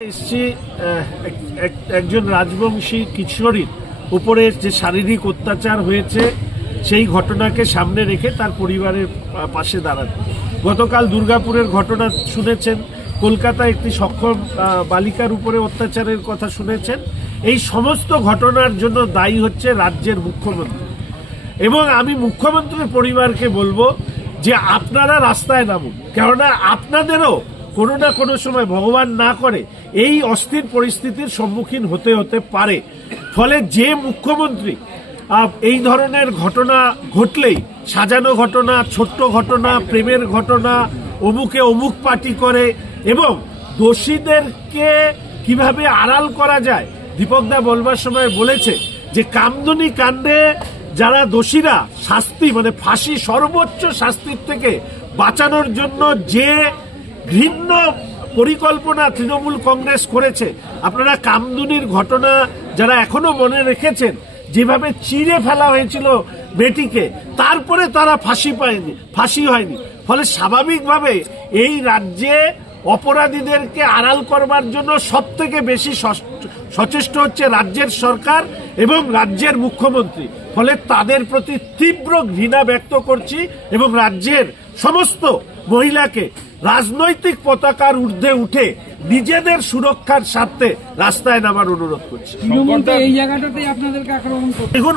এসছি একজন রাজবংশী কিশোরীর উপরে যে শারীরিক অত্যাচার হয়েছে সেই ঘটনাকে সামনে রেখে তার পরিবারের পাশে দাঁড়ানো। গতকাল দুর্গাপুরের ঘটনা শুনেছেন, কলকাতায় একটি সক্ষম বালিকার উপরে অত্যাচারের কথা শুনেছেন। এই সমস্ত ঘটনার জন্য দায়ী হচ্ছে রাজ্যের মুখ্যমন্ত্রী, এবং আমি মুখ্যমন্ত্রীর পরিবারকে বলবো যে আপনারা রাস্তায় নামুন, কেননা আপনাদেরও কোনো না কোনো সময় ভগবান না করে এই অস্থির পরিস্থিতির সম্মুখীন হতে পারে। ফলে যে মুখ্যমন্ত্রী এই ধরনের ঘটনা ঘটলেই সাজানো ঘটনা, ছোট্ট ঘটনা, প্রেমের ঘটনা, অমুকে অমুক পার্টি করে এবং দোষীদেরকে কিভাবে আড়াল করা যায়, দীপকদা বলবার সময় বলেছে যে কামদুনি কাণ্ডে যারা দোষীরা শাস্তি মানে ফাঁসি সর্বোচ্চ শাস্তির থেকে বাঁচানোর জন্য যে ঘৃণ্য পরিকল্পনা তৃণমূল কংগ্রেস করেছে, আপনারা কামদুনির ঘটনা যারা এখনো মনে রেখেছেন, যেভাবে চিড়ে ফেলা হয়েছিল বেটিকে, তারপরে তারা ফাঁসি হয়নি। ফলে স্বাভাবিকভাবে এই রাজ্যে অপরাধীদেরকে আড়াল করবার জন্য সব থেকে বেশি সচেষ্ট হচ্ছে রাজ্যের সরকার এবং রাজ্যের মুখ্যমন্ত্রী। ফলে তাদের প্রতি তীব্র ঘৃণা ব্যক্ত করছি এবং রাজ্যের সমস্ত মহিলাকে রাজনৈতিক পতাকার ঊর্ধ্বে উঠে নিজেদের সুরক্ষার স্বার্থে রাস্তায় নামার অনুরোধ করছি। এই জায়গাটাতে আপনাদেরকে আক্রমণ করতে দেখুন,